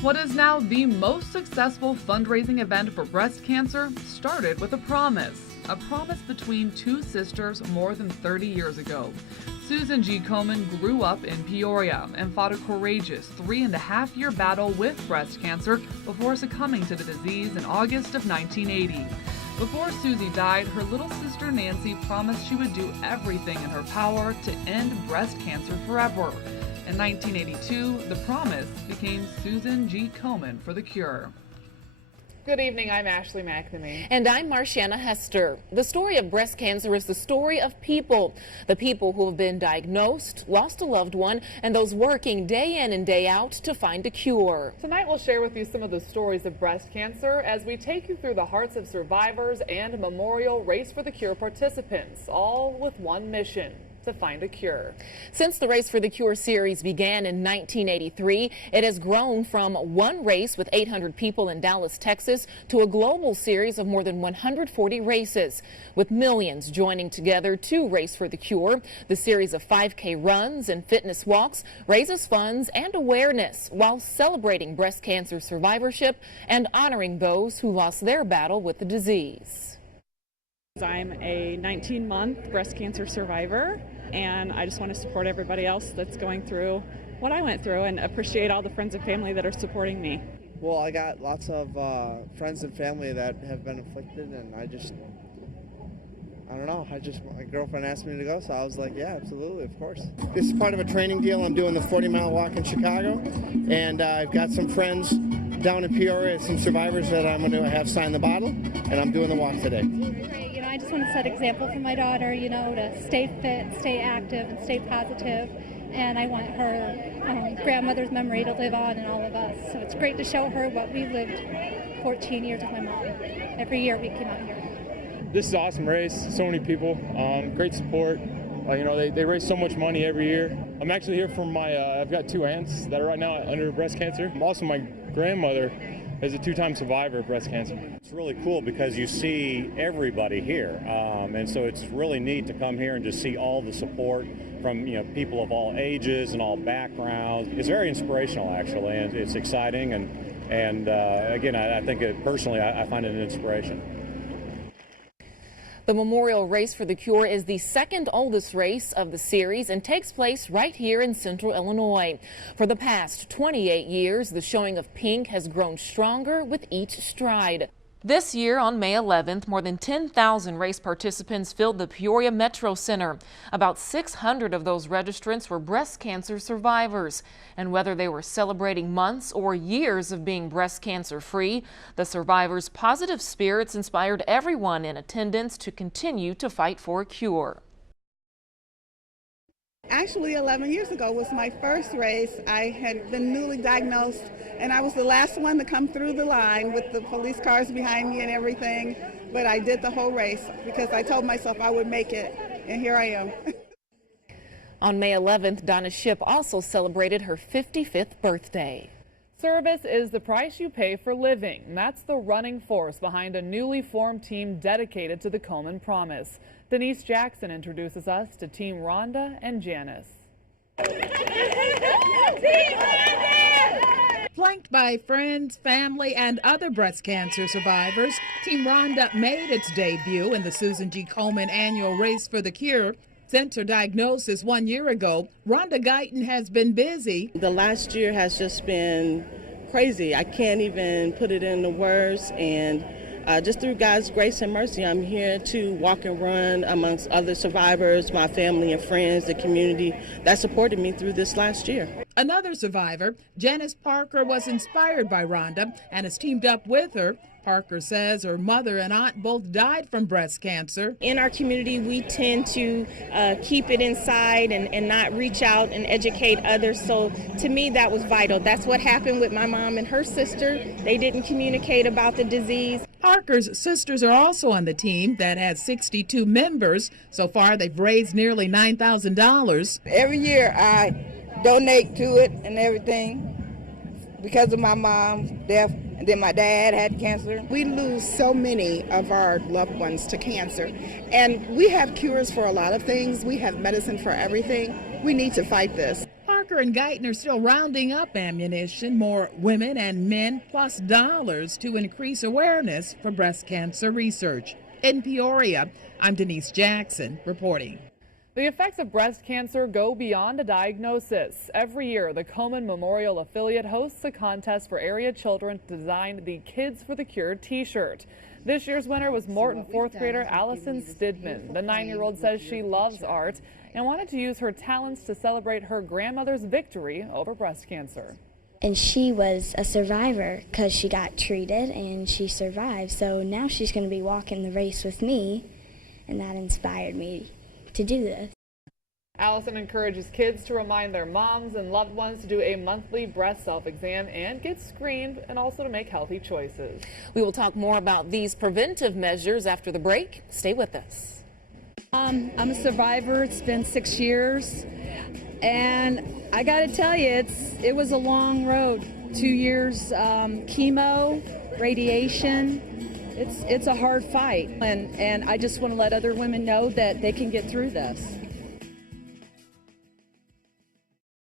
What is now the most successful fundraising event for breast cancer started with a promise between two sisters more than 30 years ago. Susan G. Komen grew up in Peoria and fought a courageous 3.5-year battle with breast cancer before succumbing to the disease in August of 1980. Before Susie died, her little sister Nancy promised she would do everything in her power to end breast cancer forever. In 1982, the promise became Susan G. Komen for the Cure. Good evening, I'm Ashley McNamee. And I'm Marciana Hester. The story of breast cancer is the story of people. The people who have been diagnosed, lost a loved one, and those working day in and day out to find a cure. Tonight we'll share with you some of the stories of breast cancer as we take you through the hearts of survivors and Memorial Race for the Cure participants, all with one mission: to find a cure. Since the Race for the Cure series began in 1983, it has grown from one race with 800 people in Dallas, Texas, to a global series of more than 140 races. With millions joining together to Race for the Cure, the series of 5K runs and fitness walks raises funds and awareness while celebrating breast cancer survivorship and honoring those who lost their battle with the disease. I'm a 19-month breast cancer survivor, and I just want to support everybody else that's going through what I went through and appreciate all the friends and family that are supporting me. Well, I got lots of friends and family that have been afflicted, and I don't know, my girlfriend asked me to go, so I was like, yeah, absolutely, of course. This is part of a training deal. I'm doing the 40-mile walk in Chicago, and I've got some friends down in Peoria, some survivors that I'm going to have sign the bottle, and I'm doing the walk today. Great. I just want to set example for my daughter, to stay fit, stay active, and stay positive. And I want her grandmother's memory to live on in all of us. So it's great to show her what we lived 14 years with my mom. Every year we came out here. This is an awesome race. So many people, great support. They raise so much money every year. I'm actually here from I've got two aunts that are right now under breast cancer. Also, my grandmother is a 2-time survivor of breast cancer. It's really cool because you see everybody here, and so it's really neat to come here and just see all the support from people of all ages and all backgrounds. It's very inspirational, actually, and it's exciting. And again, I think personally, I find it an inspiration. The Memorial Race for the Cure is the second oldest race of the series and takes place right here in Central Illinois. For the past 28 years, the showing of pink has grown stronger with each stride. This year, on May 11th, more than 10,000 race participants filled the Peoria Metro Center. About 600 of those registrants were breast cancer survivors. And whether they were celebrating months or years of being breast cancer free, the survivors' positive spirits inspired everyone in attendance to continue to fight for a cure. Actually, 11 years ago was my first race. I had been newly diagnosed, and I was the last one to come through the line with the police cars behind me and everything. But I did the whole race because I told myself I would make it, and here I am. On May 11th, Donna Shipp also celebrated her 55th birthday. Service is the price you pay for living. That's the running force behind a newly formed team dedicated to the Komen Promise. Denise Jackson introduces us to Team Rhonda and Janice. Flanked by friends, family, and other breast cancer survivors, Team Rhonda made its debut in the Susan G. Komen Annual Race for the Cure. Since her diagnosis 1 year ago, Rhonda Guyton has been busy. The last year has just been crazy. I can't even put it into words, and just through God's grace and mercy, I'm here to walk and run amongst other survivors, my family and friends, the community that supported me through this last year. Another survivor, Janice Parker, was inspired by Rhonda and has teamed up with her. Parker says her mother and aunt both died from breast cancer. In our community, we tend to keep it inside and not reach out and educate others. So to me, that was vital. That's what happened with my mom and her sister. They didn't communicate about the disease. Parker's sisters are also on the team that has 62 members. So far, they've raised nearly $9,000. Every year, I donate to it and everything because of my mom's death. And then my dad had cancer. We lose so many of our loved ones to cancer. And we have cures for a lot of things. We have medicine for everything. We need to fight this. Parker and Guyton are still rounding up ammunition, more women and men, plus dollars to increase awareness for breast cancer research. In Peoria, I'm Denise Jackson reporting. The effects of breast cancer go beyond a diagnosis. Every year, the Komen Memorial affiliate hosts a contest for area children to design the Kids for the Cure t-shirt. This year's winner was Morton fourth grader Allison Stidman. The 9-year-old says she loves art and wanted to use her talents to celebrate her grandmother's victory over breast cancer. And she was a survivor because she got treated and she survived. So now she's going to be walking the race with me, and that inspired me to do this. Allison encourages kids to remind their moms and loved ones to do a monthly breast self-exam and get screened, and also to make healthy choices. We will talk more about these preventive measures after the break. Stay with us. I'm a survivor. It's been 6 years, and I got to tell you, it was a long road. 2 years chemo, radiation. It's a hard fight, and I just want to let other women know that they can get through this.